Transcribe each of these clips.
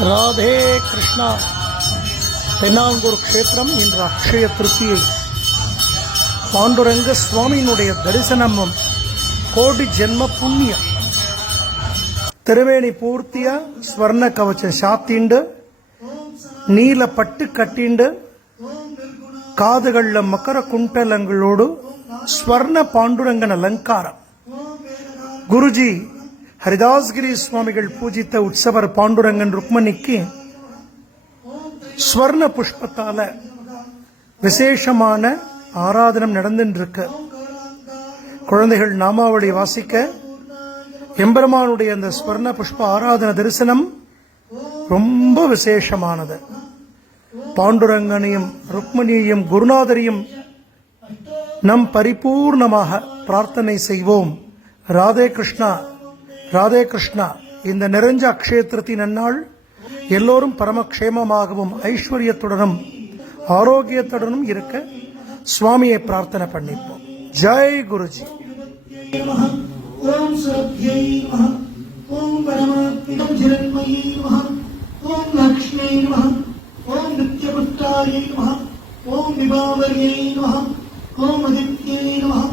ராதே கிருஷ்ணா. தென்னாங்கூர் க்ஷேத்திரம் இன்று அக்ஷய திருப்தியை பாண்டுரங்க சுவாமியினுடைய தரிசனமும் கோடி ஜென்ம புண்ணியம். திருவேணி பூர்த்தியா ஸ்வர்ண கவச்சம் சாத்திண்டு நீல பட்டு கட்டிண்டு காதுகள்ல மக்கர குண்டலங்களோடு ஸ்வர்ண பாண்டுரங்கன் அலங்காரம். குருஜி ஹரிதாஸ்கிரி சுவாமிகள் பூஜித்த உற்சவர் பாண்டுரங்கன் ருக்மணிக்கு ஸ்வர்ண புஷ்பத்தால விசேஷமான ஆராதனம் நடந்துருக்கு. குழந்தைகள் நாமாவளி வாசிக்க எம்பெருமானுடைய அந்த ஸ்வர்ண புஷ்ப ஆராதன தரிசனம் ரொம்ப விசேஷமானது. பாண்டுரங்கனையும் ருக்மணியையும் குருநாதரையும் நம் பரிபூர்ணமாக பிரார்த்தனை செய்வோம். ராதே கிருஷ்ணா, ராதே கிருஷ்ணா. இந்த நிறைஞ்ச அக்ஷேத்திரத்தின் நன்னாள் எல்லோரும் பரமக்ஷேமமாகவும் ஐஸ்வர்யத்துடனும் ஆரோக்கியத்துடனும் இருக்க சுவாமியை பிரார்த்தனை பண்ணிப்போம். ஜெய் குருஜி. ஓம் சத்யை நமஹ. ஓம் பரமாத்மனே ஜிரண்மயே நமஹ. ஓம் லக்ஷ்மீ நமஹ. ஓம் நித்யபுஷ்டாயை நமஹ. ஓம் விபாவர்யை நமஹ. ஓம் அதித்யை நமஹ.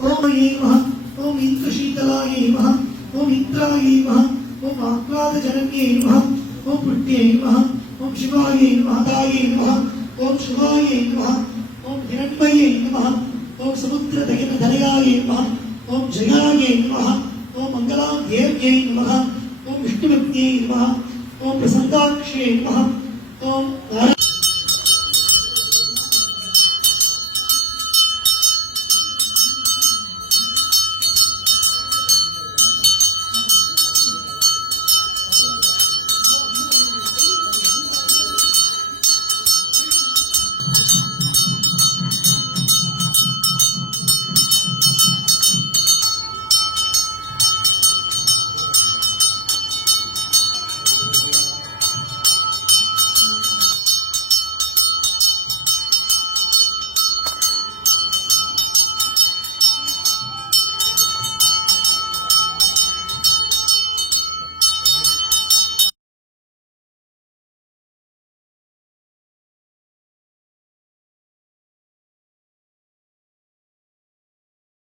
ஓம் யே நமஹ. ஓம் இந்திரசீதலாயை நமஹ. ஓம் இந்திராயை நமஹ. ஓம் ஆக்லாதஜனன்யை நமஹ. ஓம் புட்யை நமஹ. ஓம் சிவாயை நமஹ. தாயை நமஹ. ஓம் சிவாயை நமஹ. ஓம் ஹிரண்மயே நமஹ. ஓம் சமுத்திரதயனதனயாயை நமஹ. ஓம் ஜயாயை நமஹ. ஓம் மங்களாத்யேர்யை நமஹ. ஓம் விஷ்ணுபத்யை நமஹ. ஓம் பிரசந்தாக்ஷே நமஹ. ஓம்